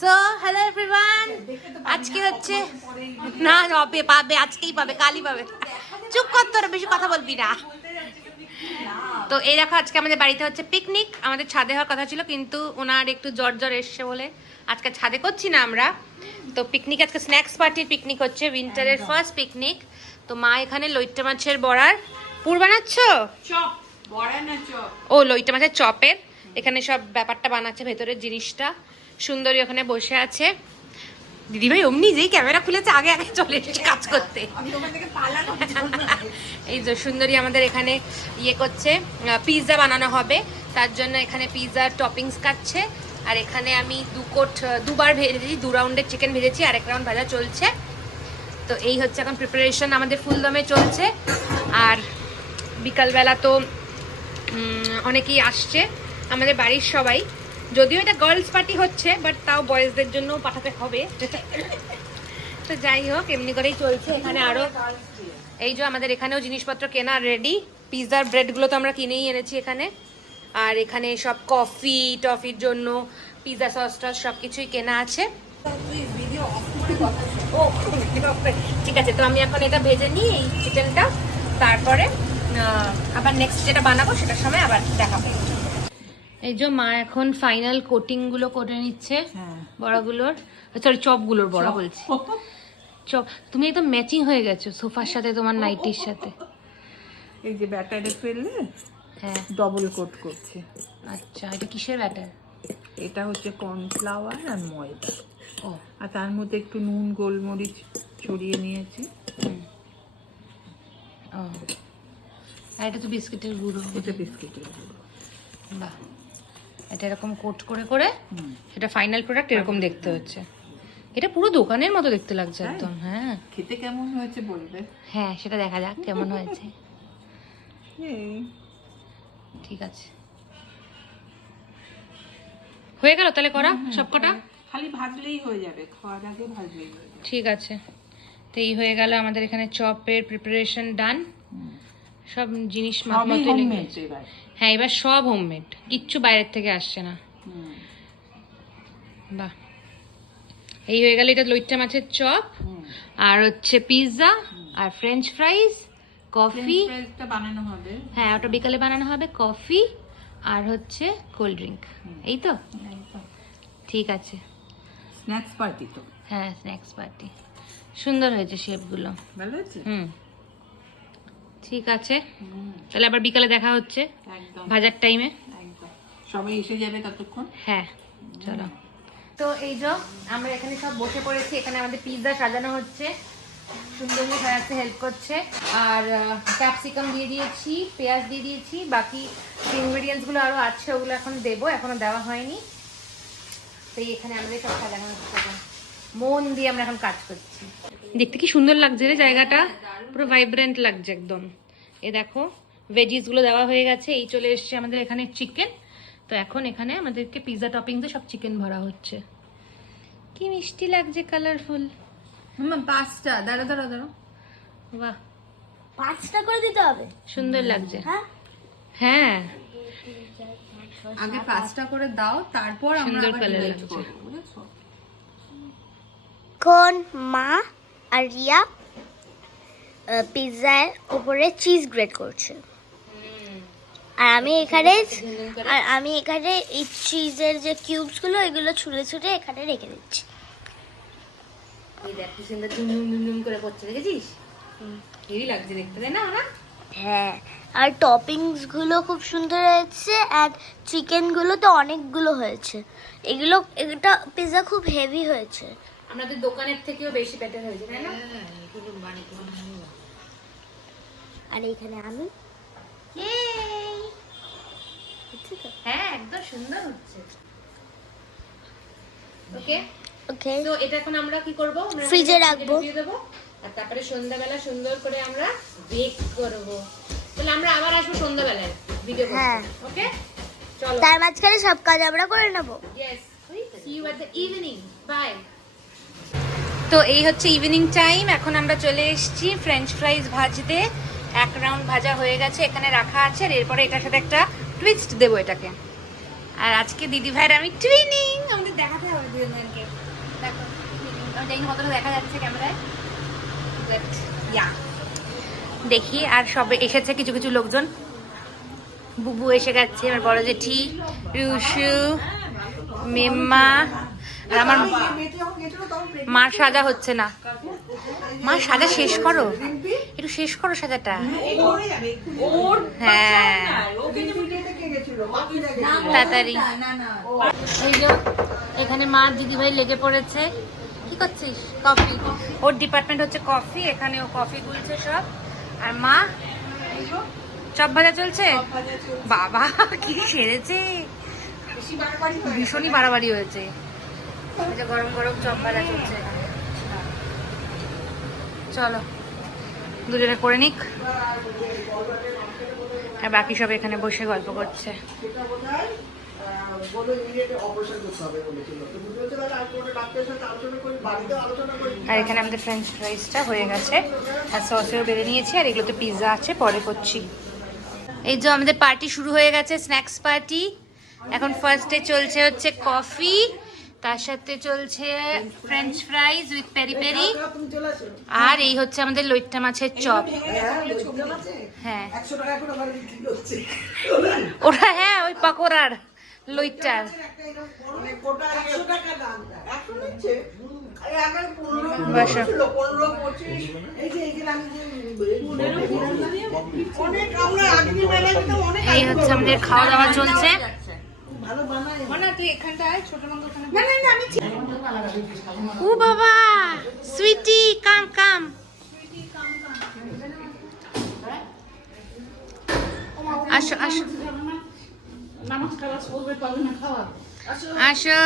So hello everyone, আজকে হচ্ছে না পাবে আজকেই পাবে, কালই পাবে। চুপ কর, তোরা বেশি কথা বলবি না। তো এই দেখো, আজকে আমাদের বাড়িতে হচ্ছে পিকনিক। আমাদের ছাদে হওয়ার কথা ছিল, কিন্তু ওনার একটু জ্বর জ্বর এসছে বলে আজকে ছাদে করছি না আমরা। তো পিকনিক আজকে স্ন্যাক্স পার্টির পিকনিক হচ্ছে, উইন্টারের ফার্স্ট পিকনিক। তো মা এখানে লইট্টা মাছের বড়ার পুর বানাচ্ছ? চপ বড়া না চপ? ও, লইট্টা মাছের চপের এখানে সব ব্যাপারটা বানাচ্ছে, ভেতরের জিনিসটা। সুন্দরী ওখানে বসে আছে। দিদিভাই অমনি যেই ক্যামেরা খুলেছে আগে আগে চলে এসেছে কাজ করতে। এই যে সুন্দরী আমাদের এখানে ইয়ে করছে, পিৎজা বানানো হবে, তার জন্য এখানে পিৎজার টপিংস কাটছে। আর এখানে আমি দুবার ভেজেছি, 2 রাউন্ডের চিকেন ভেজেছি, আর 1 রাউন্ড ভাজা চলছে। তো এই হচ্ছে এখন প্রিপারেশন আমাদের ফুলদমে চলছে। আর বিকালবেলা তো অনেকেই আসছে আমাদের বাড়ির সবাই, যদিও এটা গার্লস পার্টি হচ্ছে, বাট তাও বয়েজদের জন্য পাঠাতে হবে। তো যাই হোক, এমনি করেই চলছে। এখানে আরো এই যে আমাদের এখানেও জিনিসপত্র কেনা রেডি। পিৎজার ব্রেডগুলো তো আমরা কিনেই এনেছি এখানে। আর এখানে সব টফির জন্য পিৎজা সস টস সব কিছুই কেনা আছে। ও ঠিক আছে, তো আমি এখন এটা ভেজে নিই এই চিকেনটা, তারপরে আবার নেক্সট যেটা বানাবো সেটার সময় আবার দেখাবো। এই যে মা এখন ফাইনাল কোটিং গুলো করে নিচ্ছে বড়াগুলোর, সরি চপগুলোর, বড়া বলছি চপ। তুমি একদম ম্যাচিং হয়ে গেছো সোফার সাথে, তোমার নাইটির সাথে। এই যে ব্যাটারে ফেললে হ্যাঁ, ডবল কোট করছে। আচ্ছা, এটা কিসের ব্যাটার? এটা হচ্ছে কর্নফ্লাওয়ার আর ময়দা। ও, আর তার মধ্যে একটু নুন গোলমরিচ ছড়িয়ে নিয়েছি। ও, আর এটা তো বিস্কিটের গুঁড়ো। এটা বিস্কিটের গুঁড়ো। বাহ, এটা এরকম কোট করে করে সেটা ফাইনাল প্রোডাক্ট এরকম দেখতে হচ্ছে। এটা পুরো দোকানের মতো দেখতে লাগছে একদম। হ্যাঁ, খেতে কেমন হয়েছে বলবে? হ্যাঁ সেটা দেখা যাক কেমন হয়েছে। এই ঠিক আছে, হয়ে গেল তাহলে করা সবকটা? খালি ভাজলেই হয়ে যাবে, খাওয়ার আগে ভাজলেই হয়ে যাবে। ঠিক আছে, তো এই হয়ে গেল আমাদের এখানে চপের প্রিপারেশন ডান। সব জিনিস মাপ মতো লেগেছে। হ্যাঁ, এবার সব হোমমেড, কিচ্ছু বাইরের থেকে আসছে না। বাহ, এই হয়ে গেল এটা লইট্টা মাছের চপ, আর হচ্ছে পিৎজা আর ফ্রেঞ্চ ফ্রাইজ, কফি বানানো হবে। হ্যাঁ, ওটা বিকালে বানানো হবে, কফি আর হচ্ছে কোল্ড ড্রিঙ্ক। এই তো ঠিক আছে, স্ন্যাক্স পার্টি তো। হ্যাঁ স্ন্যাক্স পার্টি। সুন্দর হয়েছে শেপগুলো, ভালো হয়েছে। ঠিক আছে, তাহলে আবার বিকালে দেখা হচ্ছে একদম ভাজার টাইমে। একদম সবাই এসে যাবে ততক্ষণ। হ্যাঁ চলো। তো এই যে আমরা এখানে সব বসে পড়েছি, এখানে আমাদের পিৎজা সাজানো হচ্ছে, সুন্দরী সাজাতে হেল্প করছে। আর ক্যাপসিকাম দিয়ে দিয়েছি, পেঁয়াজ দিয়ে দিয়েছি, বাকি ইনগ্রেডিয়েন্টস গুলো আরো আছে, ওগুলো এখন দেবো, এখনো দেওয়া হয়নি। তো এখানে আমাদের সব সাজানো হচ্ছে, মন দিয়ে আমরা এখন কাজ করছি। দেখতে কি সুন্দর লাগছে রে জায়গাটা, পুরো ভাইব্রেন্ট লাগছে একদম। এ দেখো ভেজিস গুলো দেওয়া হয়ে গেছে, এই চলে এসছে আমাদের এখানে চিকেন। তো এখন এখানে আমাদেরকে পিৎজা টপিংসে সব চিকেন ভরা হচ্ছে। কি মিষ্টি লাগছে, কালারফুল। পাঁচটা দাঁড়া দাঁড়া দাঁড়া, বাহ, 5টা করে দিতে হবে। সুন্দর লাগছে। হ্যাঁ, হ্যাঁ আগে 5টা করে দাও, তারপর আমরা সুন্দর আবার কালার ডিভাইড লাগছে। করব, বুঝেছো? কোন মা আর রিয়া পিৎজার উপরে চিজ গ্রেট করছে, আর আমি এখানে এই চিজের যে কিউবস গুলো এগুলো ছুঁড়ে ছুঁড়ে এখানে রেখে দিচ্ছি। এই দেখ কি সুন্দর ঝুমঝুম করে করছে, দেখেছিস? হেভি লাগছে দেখতে, তাই না? ওরা হ্যাঁ, আর টপিংস গুলো খুব সুন্দর হয়েছে, আর চিকেন গুলো তো অনেকগুলো হয়েছে। এটা পিৎজা খুব হেভি হয়েছে। আমাদের দোকানের থেকেও বেশি বেটার হয়েছে, তাই না? আর এখানে আমি হ্যাঁ একদম সুন্দর হচ্ছে। ওকে ওকে, তো এটা এখন আমরা কি করব, ফ্রিজে রাখবো, দিয়ে দেবো, আর তারপরে সন্ধ্যাবেলা সুন্দর করে আমরা বেক করব। তাহলে আমরা আবার আসবো সন্ধ্যাবেলায় ভিডিও করতে। হ্যাঁ ওকে চলো, তার মাঝখানে সব কাজ আমরা করে নেবো। Yes, see you at the evening, bye. তো এই হচ্ছে ইভিনিং টাইম, এখন আমরা চলে এসেছি ফ্রেঞ্চ ফ্রাইজ ভাজতে। 1 রাউন্ড ভাজা হয়ে গেছে, এখানে রাখা আছে, আর এরপরে এটার সাথে একটা টুইস্ট দেবো এটাকে। আর আজকে দিদি ভাইয়ের আমি টুইনিং, আমাদের দেখাতে হবে দুজনকে। দেখো আমি জানি না কতটা দেখা যাচ্ছে ক্যামেরায়। দেখি আর সবে এসেছে কিছু কিছু লোকজন। বুবু এসে গেছে, আমার বড় জেঠি, রুশু, মেম্মা, আর আমার মার সাজা হচ্ছে না। মা সাজা শেষ করো, একটু শেষ করো সাজাটা। হ্যাঁ তাড়াতাড়ি। এই যে এখানে মা দিদিভাই লেগে পড়েছে। কি করছিস? কফি। ওর ডিপার্টমেন্ট হচ্ছে কফি, এখানে ও কফি গুলছে সব। আর মা চপ ভাজা চলছে। বাবা কি সেরেছে, ভীষণই বাড়াবাড়ি হয়েছে। গরম গরম চপ ভাজা চলছে এখানে। চলো দুজনে করে নিক, আর বাকি সব এখানে বসে গল্প করছে। আর এখানে আমাদের ফ্রেঞ্চ ফ্রাইসটা হয়ে গেছে, আর সসেও বেড়ে নিয়েছি, আর এগুলোতে পিৎজা আছে, পরে করছি। এই যে আমাদের পার্টি শুরু হয়ে গেছে, স্ন্যাক্স পার্টি। এখন ফার্স্টে চলছে হচ্ছে কফি, তার সাথে চলছে French fries with peri peri, আর এই হচ্ছে আমাদের লইট্টা মাছের চপ। হ্যাঁ ওরা, হ্যাঁ ওই পাকোড়ার লইট্টার। এই হচ্ছে আমাদের খাওয়া দাওয়া চলছে। ও বাবা সুইটি কাম কাম। আসো আসো আসো।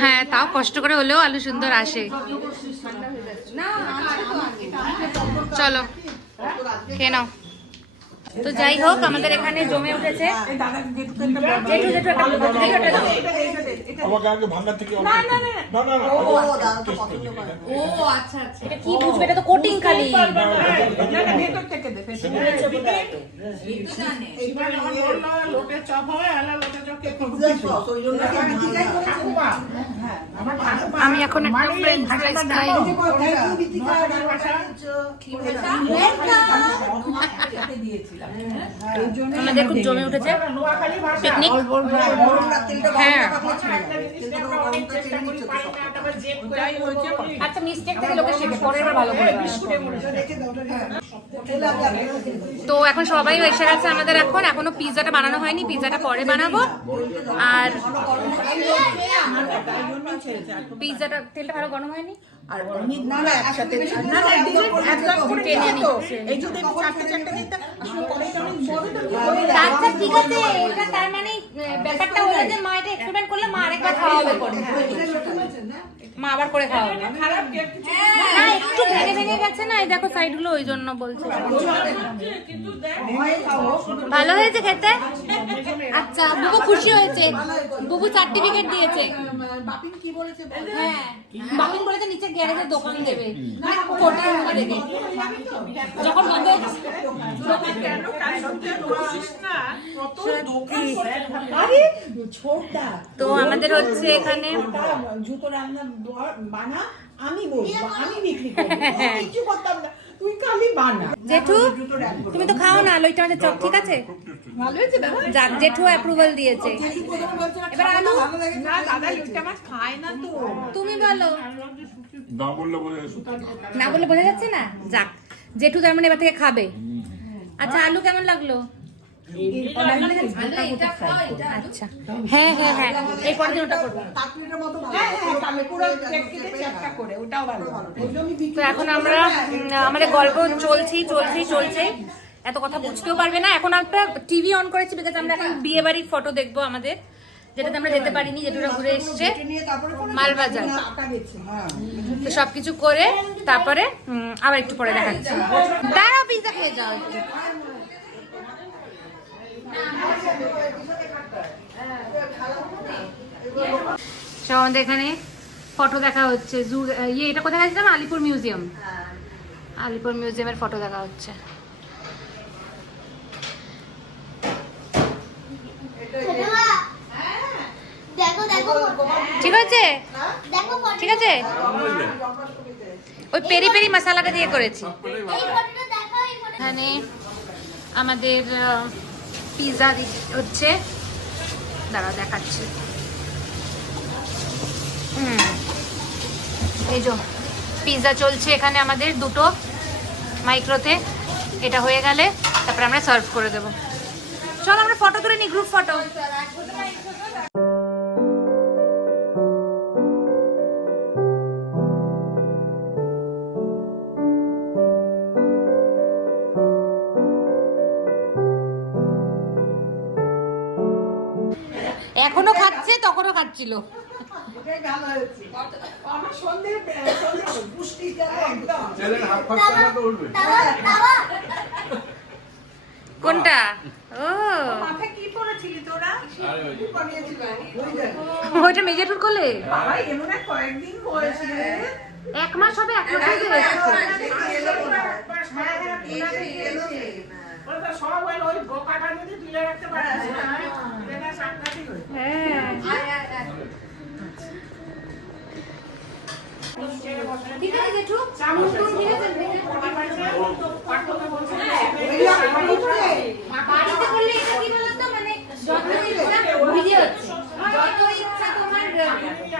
হ্যাঁ তাও কষ্ট করে হলেও আলু সুন্দর আসে। চলো খেয়ে নাও। তো যাই হোক আমাদের এখানে জমে উঠেছে। কি বুঝবে, এটা তো কোটিং খালি। আমি এখন একটা ফ্রেঞ্চ ফ্রাইজ খাই। আমাদের খুব জমে উঠেছে পিকনিক। হ্যাঁ আচ্ছা মিস্টেক থেকে লোকে শেখে, পরের বার ভালো করে। তো এখন সবাই এসে গেছে আমাদের, এখনো পিৎজাটা বানানো হয়নি, পিৎজাটা পরে বানাবো। আর পিৎজাটা তেলটা ভালো গরম হয়নি। আচ্ছা ঠিক আছে, এটা তার মানে ব্যাপারটা হলো যে মা এটা এক্সপেরিমেন্ট করলে মা আরেকবার খাওয়াবে করে, মা আবার করে খাওয়াবে। না একটু ভেঙে ভেঙে গেছে না, এই দেখো সাইড গুলো, ওই জন্য বলছে। ভালো হয়েছে খেতে? আচ্ছা বুবু খুশি হয়েছে, বুবু সার্টিফিকেট দিয়েছে। হ্যাঁ বাপিন বলেছে নিচে গ্যারেজের দোকান দেবে, যখন বন্ধ। তো আমাদের হচ্ছে এখানে জুতো রান্না বানা, আমি বলবো আমি বিক্রি করব, কিছু করতাম না, তুই খালি বানা। জেঠু তুমি তো খাও না লইটা আমাদের চপ, ঠিক আছে? ভালো হয়েছে দাদা? যাক জেঠু অ্যাপ্রুভাল দিয়েছে। এবার আলু না দাদা লুটটা মাছ খায় না তো। তুমি বলো। না বললে বোঝা যাচ্ছে, না বললে বোঝা যাচ্ছে না। যাক জেঠু তার মানে এবার থেকে খাবে। আচ্ছা আলু কেমন লাগলো? আচ্ছা হ্যাঁ হ্যাঁ হ্যাঁ এরপর দিন ওটা করবো। তো এখন আমরা আমাদের গল্প চলছে, এত কথা বুঝতেও পারবে না। এখন একটা টিভি অন করেছি, বিকজ আমরা এখন বিয়ে বাড়ির ফটো দেখবো আমাদের, যেটাতে আমরা যেতে পারিনি, যেটা ঘুরে এসছে মালবাজার। তো সবকিছু করে তারপরে আবার একটু পরে দেখাচ্ছি। দাঁড়াও পিৎজা খেয়ে যাও। সব আমাদের এখানে ফটো দেখা হচ্ছে। এটা কোথায় গেছিলাম? আলিপুর মিউজিয়াম। আলিপুর মিউজিয়ামের ফটো দেখা হচ্ছে। ঠিক আছে? দেখো ঠিক আছে? ওই পেরি পেরি মশলাটা দিয়ে করেছি। এখানে আমাদের পিৎজা হচ্ছে, দাঁড়াও দেখাচ্ছি। এই যে পিৎজা চলছে এখানে আমাদের দুটো মাইক্রোতে। এটা হয়ে গেলে তারপরে আমরা সার্ভ করে দেবো। চল আমরা ফটো তুলে নিই, গ্রুপ ফটো। এখনো খাচ্ছে, তখনও খাচ্ছিল। এটাই ভালো হয়েছে। আমার সন্ধে পুষ্টি একদম। কোনটা? ও মাথায় কি পরেছিলি তোরা? কি বানিয়েছিলি? ওইটা মেজেটুর কোলে। বাবা এমন এক কয়েকদিন হয়েছে। 1 মাস হবে, 1 মাস হয়ে গেছে। ওটা সব ওই বোকাটা যদি তুলে রাখতে পারিস না, এটা সাংঘাতিক হয়। হ্যাঁ ঠিক আছে জেঠু, ঠিক আছে। বাড়িতে করলে এটা কি বলতো, মানে যত ইচ্ছা ভিডিও হচ্ছে, যত ইচ্ছা তোমার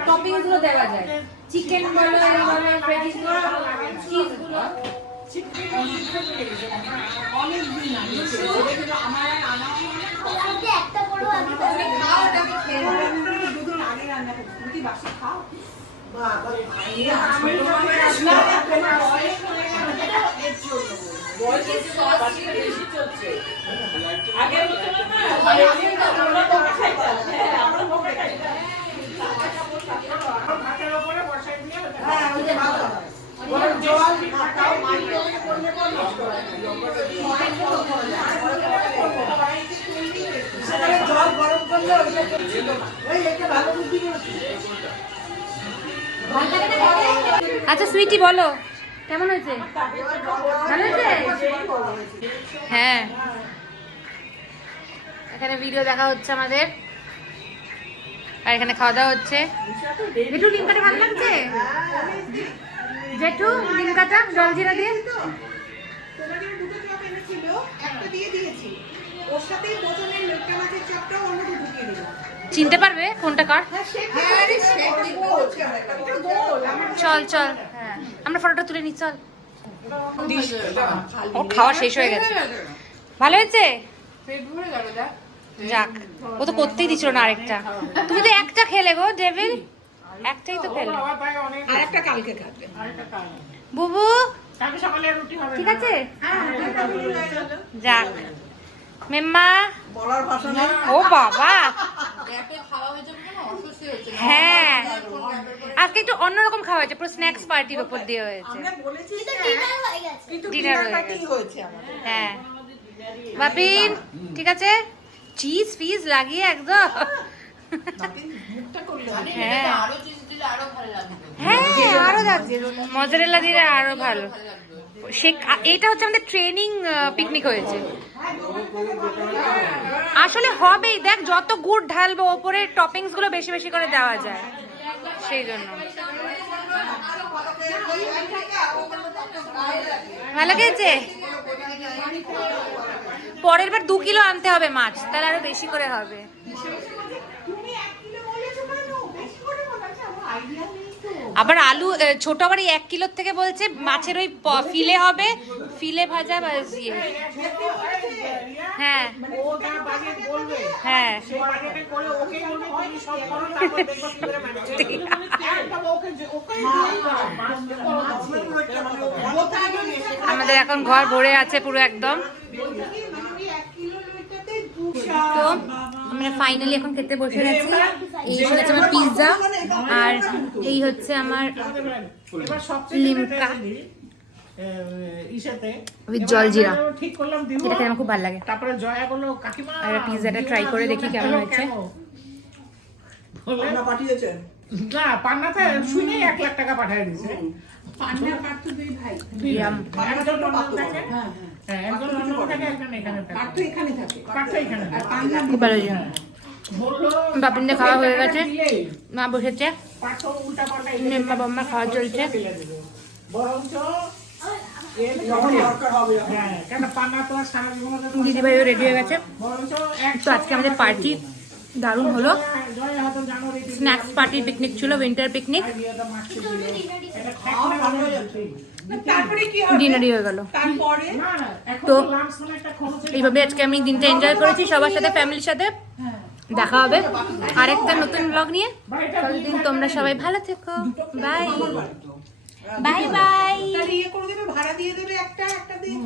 টপিংস গুলো দেওয়া যায়। চিকেন বলো, এই বলো, ভেজিস গুলো, চিজ গুলো। একটা বড় আগে দুদিন আগে রান্না করছি, বাসি খাও। জল গরম করলে ওই একটা ভালো বুদ্ধি করেছি। আচ্ছা সুইটি বলো কেমন হয়েছে? ভালো হয়েছে? হ্যাঁ, এখানে ভিডিও দেখা হচ্ছে আমাদের, আর এখানে খাওয়া দাওয়া হচ্ছে। জেঠু লিঙ্কাটা ভালো লাগছে? জেঠু লিঙ্কাটা জলজিরা দিয়ে তোমাকে দুটো চপ এনেছিল, একটা দিয়ে দিয়েছি, ওর সাথেই বোতলের লোকটা মাছের চপটাও অন্য ঢুকিয়ে দিলাম। চিনতে পারবে কোনটা কার? চল চল, আমরা ফটোটা তুলে নিই, চল। ও খাওয়া শেষ হয়ে গেছে। ভালো হয়েছে? যাক, ও তো করতেই দিছিল না আরেকটা। তুমি তো একটা খেলে গো ডেভিল, একটাই তো খেলে। আরেকটা কালকে খাবে। বুবু কালকে সকালে রুটি হবে। ঠিক আছে? যাক মেম্মা, বলার ভাষা নেই। ও বাবা, হ্যাঁ আজকে একটু অন্যরকম খাওয়া হয়েছে, পুরো স্ন্যাক্স পার্টির উপর দিয়ে হয়েছে। আমরা বলেছি ডিনার হয়ে গেছে। কিন্তু ডিনার ডিনার হয়ে পার্টি গেছে। হয়েছে আমাদের। হ্যাঁ বাপিন ঠিক আছে, চিজ ফিজ লাগিয়ে একদম। মুখটা করলে হ্যাঁ হ্যাঁ, আরো মজারেলা দিলে আরো ভালো। সে এটা হচ্ছে আমাদের ট্রেনিং পিকনিক হয়েছে। আসলে হবেই, দেখ যত গুড় ঢালবো ওপরে টপিংস গুলো বেশি বেশি করে দেওয়া যায়, সেই জন্য। ভালো গেছে? পরের বার 2 কিলো আনতে হবে মাছ, তাহলে আরো বেশি করে হবে। তুমি 1 কিলো বলেছো কেন? বেশি করে বলেছো, আমার আইডিয়া নেই তো। আবার আলু ছোট আবার 1 কিলোর থেকে বলছে মাছের ওই ফিলে হবে, ফিলে ভাজা বা ইয়ে। হ্যাঁ ও যা বাজেট বলবে, হ্যাঁ, সেই বাজেটে করে ওকে বলবে তুমি সব করো, তারপর দেখো কি করে ম্যানেজ করবে। একদম ওকে আমাদের এখন ঘর ভরে আছে পুরো একদম। তো আমরা ফাইনালি এখন খেতে বসে গেছি। এই হচ্ছে আমার পিৎজা, আর এই হচ্ছে আমার এবার লিমকা ইসেতে উইথ জলজিরা। ঠিক করলাম দিব, এটা খেতে আমার খুব ভালো লাগে। তারপরে জয়া বললো কাকিমা আর পিৎজাটা ট্রাই করে দেখি কেমন হয়েছে। পান্না পাঠিয়েছেন? না, পান্নাতে শুনেই 1 লাখ টাকা পাঠিয়ে দিয়েছে। পান্না পাঠু দুই ভাই, ইয়াম। একজন লন্ডন থাকে, হ্যাঁ একজন লন্ডন থাকে, একজন এখানে থাকে। পাঠু এখানে থাকে, পাঠু এখানে থাকে। খুব ভালো লাগে। বাপিনদের খাওয়া হয়ে গেছে, মা বসেছে, মেম্মা বাম্মা খাওয়া চলছে। দিদিভাইও রেডি হয়ে গেছে। তো আজকে আমাদের পার্টি দারুণ হলো, স্ন্যাক্স পার্টি, পিকনিক ছিল, উইন্টার পিকনিক, তারপরে কি হবে? ডিনারই হয়ে গেল। তারপরে তো এইভাবে আজকে আমি দিনটা এনজয় করেছি সবার সাথে, ফ্যামিলির সাথে। দেখা হবে আরেকটা নতুন ব্লগ নিয়ে। ততদিন তোমরা সবাই ভালো থেকো, বাই বাই বাই। তাহলে ইয়ে করে দেবে, ভাড়া দিয়ে দেবে একটা দিয়ে